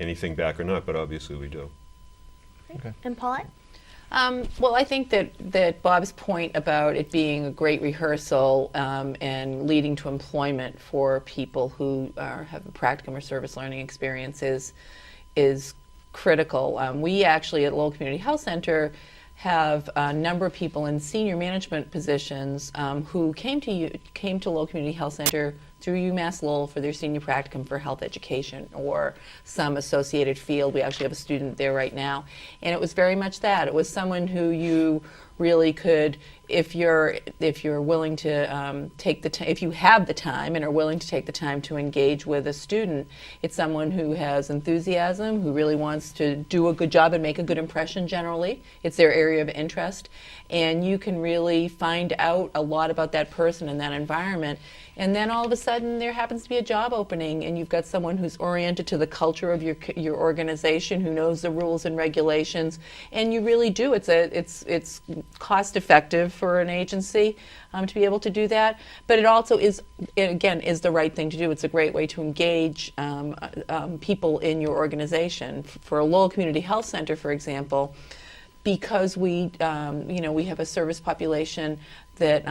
anything back or not, but obviously we do. Okay. And Paulette? Well, I think that Bob's point about it being a great rehearsal and leading to employment for people who have a practicum or service learning experiences is critical. We actually at Lowell Community Health Center have a number of people in senior management positions who came to Lowell Community Health Center through UMass Lowell for their senior practicum for health education or some associated field. We actually have a student there right now, and it was very much that. It was someone who you really could, if you're willing to take the if you have the time and are willing to take the time to engage with a student, it's someone who has enthusiasm, who really wants to do a good job and make a good impression generally. It's their area of interest, and you can really find out a lot about that person in that environment. And then all of a sudden there happens to be a job opening, and you've got someone who's oriented to the culture of your organization, who knows the rules and regulations, and you really do. It's cost effective for an agency to be able to do that, but it also is, again, is the right thing to do. It's a great way to engage people in your organization. For a Lowell Community Health Center, for example, because we have a service population that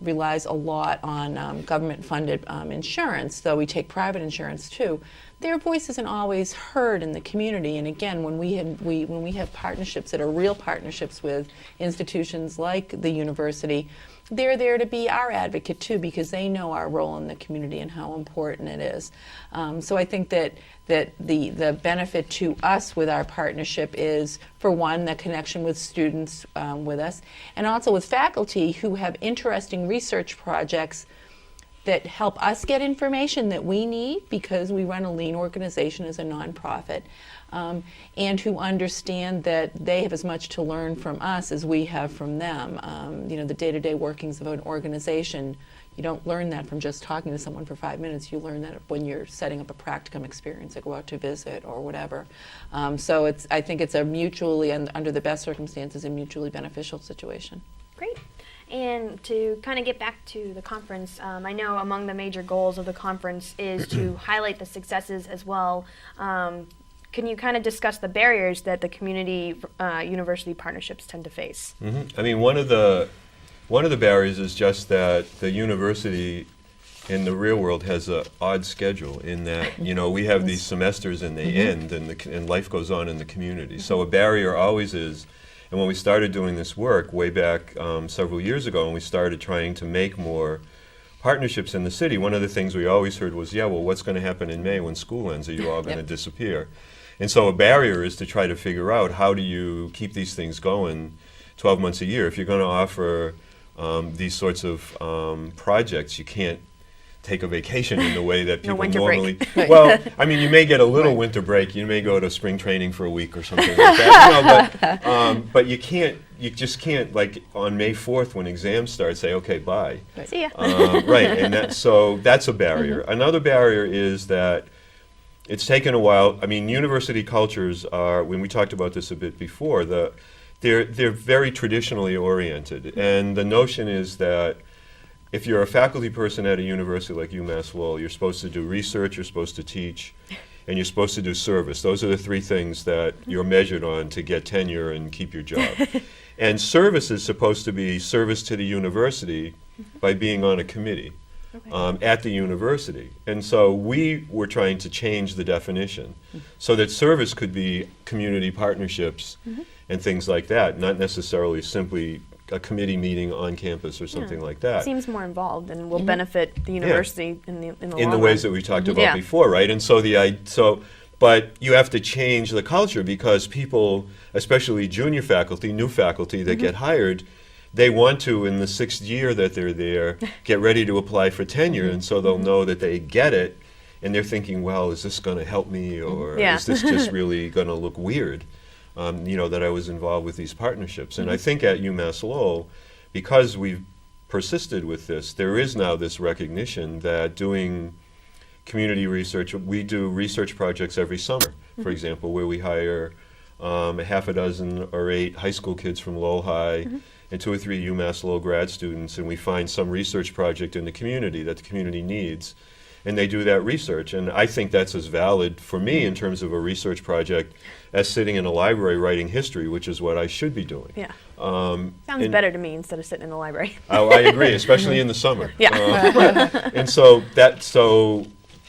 relies a lot on government-funded insurance, though we take private insurance too. Their voice isn't always heard in the community, and again, when we have partnerships that are real partnerships with institutions like the university, they're there to be our advocate too, because they know our role in the community and how important it is. So I think that the benefit to us with our partnership is, for one, the connection with students with us, and also with faculty who have interesting research projects that help us get information that we need, because we run a lean organization as a nonprofit, and who understand that they have as much to learn from us as we have from them. The day-to-day workings of an organization, you don't learn that from just talking to someone for 5 minutes. You learn that when you're setting up a practicum experience or go out to visit or whatever. So I think it's a mutually, and under the best circumstances, a mutually beneficial situation. Great. And to kind of get back to the conference, I know among the major goals of the conference is to highlight the successes as well. Can you kind of discuss the barriers that the community university partnerships tend to face? Mm-hmm. I mean, one of the barriers is just that the university in the real world has an odd schedule, in that we have these semesters and they end, and life goes on in the community. So a barrier always is. And when we started doing this work way back several years ago, and we started trying to make more partnerships in the city, one of the things we always heard was, yeah, well, what's going to happen in May when school ends? Are you all going to disappear? And so a barrier is to try to figure out, how do you keep these things going 12 months a year? If you're going to offer these sorts of projects, you can't take a vacation in the way that people normally. Well, I mean, you may get a little winter break. You may go to spring training for a week or something like that. But you can't. You just can't, like on May 4th when exams start, say, okay, bye. See ya. Right, and so that's a barrier. Another barrier is that it's taken a while. I mean, university cultures are, when we talked about this a bit before, they're very traditionally oriented, and the notion is that if you're a faculty person at a university like UMass Lowell, you're supposed to do research, you're supposed to teach, and you're supposed to do service. Those are the three things that you're measured on to get tenure and keep your job. And service is supposed to be service to the university by being on a committee at the university. And so we were trying to change the definition so that service could be community partnerships and things like that, not necessarily simply a committee meeting on campus or something like that. It seems more involved and will benefit the university in the long in the ways that we talked about before, right? And so but you have to change the culture, because people, especially junior faculty, new faculty that get hired, they want to, in the 6th year that they're there, get ready to apply for tenure, and so they'll know that they get it, and they're thinking, well, is this going to help me, or is this just really going to look weird? That I was involved with these partnerships. And I think at UMass Lowell, because we've persisted with this, there is now this recognition that doing community research, we do research projects every summer, for example, where we hire a half a dozen or 8 high school kids from Lowell High and 2 or 3 UMass Lowell grad students, and we find some research project in the community that the community needs. and they do that research. And I think that's as valid for me in terms of a research project as sitting in a library writing history, which is what I should be doing. Yeah. Um, Sounds and- better to me instead of sitting in the library. I agree, especially in the summer. Yeah. And so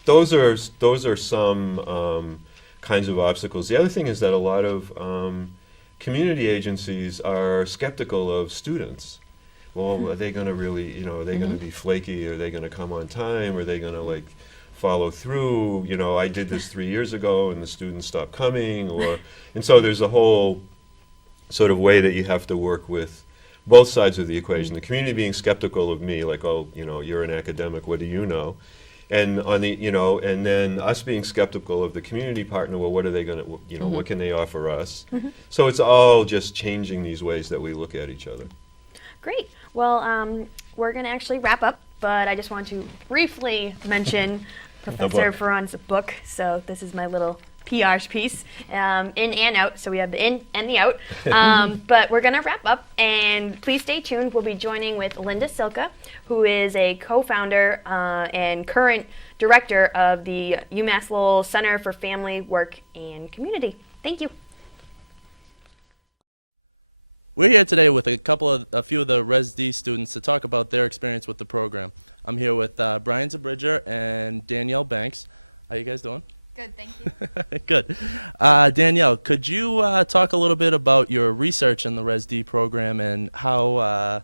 those are some kinds of obstacles. The other thing is that a lot of community agencies are skeptical of students. Well, are they going to really, you know, are they going to be flaky? Are they going to come on time? Are they going to like follow through? You know, I did this 3 years ago and the students stopped coming, and so there's a whole sort of way that you have to work with both sides of the equation. The community being skeptical of me, like, oh, you know, you're an academic, what do you know? And on the, you know, and then us being skeptical of the community partner, well, what are they going to, you know, what can they offer us? So it's all just changing these ways that we look at each other. Great. Well, we're going to actually wrap up, but I just want to briefly mention Professor book. Ferran's book. So this is my little PR piece, in and out. So we have the in and the out. But we're going to wrap up, and please stay tuned. We'll be joining with Linda Silka, who is a co-founder and current director of the UMass Lowell Center for Family, Work, and Community. Thank you. We're here today with a few of the Res D students to talk about their experience with the program. I'm here with Brian Bridget and Danielle Banks. How you guys doing? Good, thank you. Good. Danielle, could you talk a little bit about your research in the Res D program and how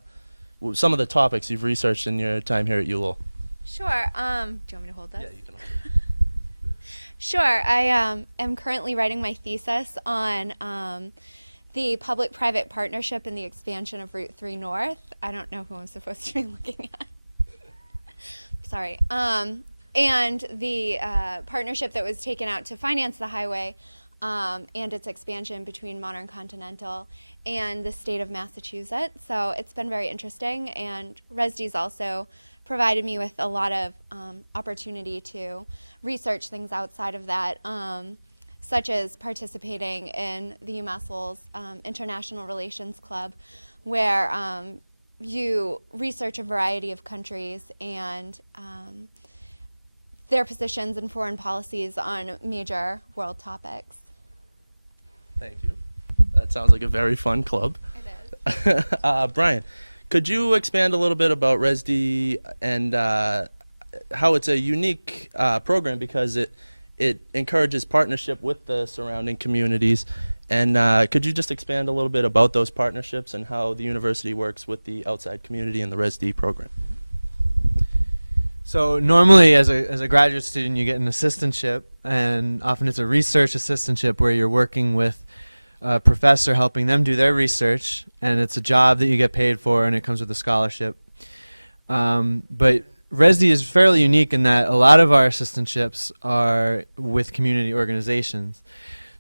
some of the topics you've researched in your time here at ULowell? Sure. Do you want me to hold this? Yeah, you can hold it. Sure. I am currently writing my thesis on the public-private partnership and the expansion of Route 3 North. I don't know who I'm supposed to be looking at. Sorry. And the partnership that was taken out to finance the highway and its expansion between Modern Continental and the state of Massachusetts. So it's been very interesting, and ResD's also provided me with a lot of opportunity to research things outside of that, such as participating in the UMass Lowell's International Relations Club, where you research a variety of countries and their positions and foreign policies on major world topics. Thank you. That sounds like a very fun club. It is. Brian, could you expand a little bit about Res D and how it's a unique program because it encourages partnership with the surrounding communities, and could you just expand a little bit about those partnerships and how the university works with the outside community in the Res D program? So normally as a graduate student you get an assistantship, and often it's a research assistantship where you're working with a professor helping them do their research, and it's a job that you get paid for and it comes with a scholarship. But ResD is fairly unique in that a lot of our assistantships are with community organizations.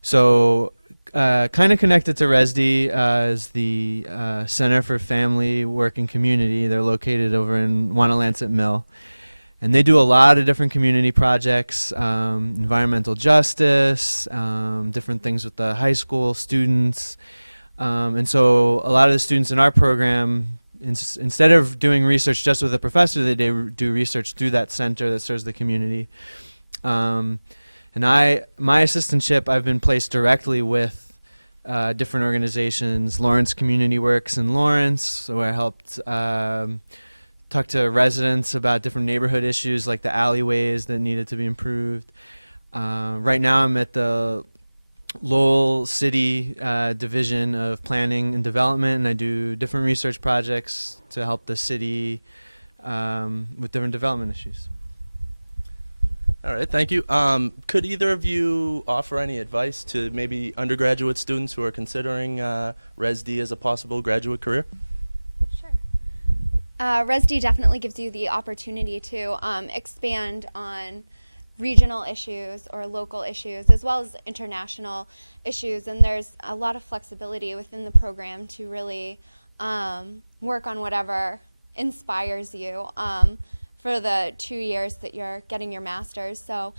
So kind of connected to ResD is the Center for Family, Work, and Community. They're located over in Wanalancet Mill. And they do a lot of different community projects, environmental justice, different things with the high school students. And so a lot of the students in our program, instead of doing research just with a professor, they do research through that center that serves the community. And my assistantship, I've been placed directly with different organizations, Lawrence Community Works in Lawrence, where I helped talk to residents about different neighborhood issues like the alleyways that needed to be improved. Right now I'm at the Lowell City Division of Planning and Development, and I do different research projects to help the city with different development issues. All right, thank you. Could either of you offer any advice to maybe undergraduate students who are considering Res D as a possible graduate career? Sure. ResD definitely gives you the opportunity to expand on regional issues or local issues as well as international issues, and there's a lot of flexibility within the program to really work on whatever inspires you for the 2 years that you're getting your master's. So